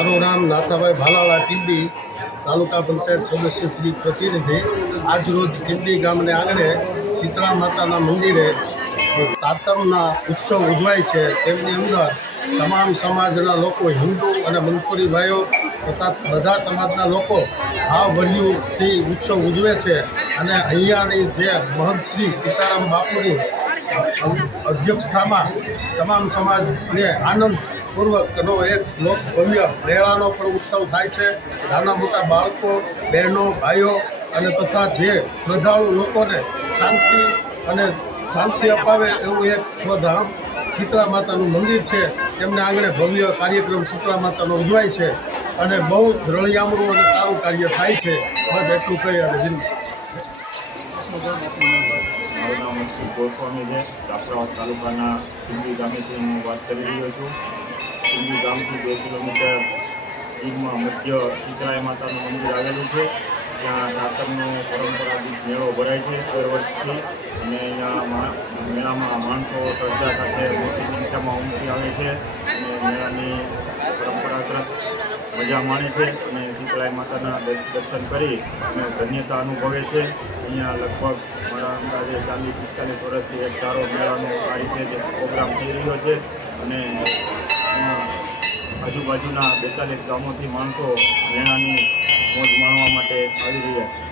મારું નામ નાથાભાઈ ભાલાળા ટીંબી, તાલુકા પંચાયત સદસ્ય શ્રી પ્રતિનિધિ. આજ રોજ ટીંબી ગામને આંગણે શીતળા માતાના મંદિરે સાતમના ઉત્સવ ઉજવાય છે. તેમની અંદર તમામ સમાજના લોકો, હિન્દુ અને મનપુરી ભાઈઓ તથા બધા સમાજના લોકો ભાવભર્યુંથી ઉત્સવ ઉજવે છે. અને અહીંયાની જે મહંત શ્રી સીતારામ બાપુની અધ્યક્ષતામાં તમામ સમાજને આનંદપૂર્વકનો એક લોકભવ્ય મેળાનો પણ ઉત્સવ થાય છે. નાના મોટા બાળકો, બહેનો, ભાઈઓ અને તથા જે શ્રદ્ધાળુ લોકોને શાંતિ અપાવે એવું એક સ્વધામ શીતળા માતાનું મંદિર છે. તેમને આંગણે ભવ્ય કાર્યક્રમ શીતળા માતાનો ઉજવાય છે અને બહુ રળિયામણું અને સારું કાર્ય થાય છે. બસ એટલું કહી અને મારું નામ શ્રી ગોસ્વામી છે. જાફરાબાદ તાલુકાના ટીંબી ગામેથી હું વાત કરી રહ્યો છું. ટીંબી ગામથી 2 કિલોમીટર ગીરમાં મધ્ય શીતળા માતાનું મંદિર આવેલું છે. ત્યાં સાતમનો પરંપરાગત મેળો ભરાય છે દર વર્ષથી. અને અહીંયા મેળામાં માણસો શ્રદ્ધા સાથે મોટી સંખ્યામાં ઉમટી આવે છે અને મેળાની પરંપરાગત મજા માણે છે અને શીતળા માતાના દર્શન કરી અને ધન્યતા અનુભવે છે. અહીંયા લગભગ મારા અંદાજે 40-45 વર્ષથી એક સારો મેળાનો આ રીતે જ પ્રોગ્રામ થઈ રહ્યો છે. અને આજુબાજુના 42 ગામોથી માણસો મેળાની મોજ માણવા માટે આવી રહ્યા છે.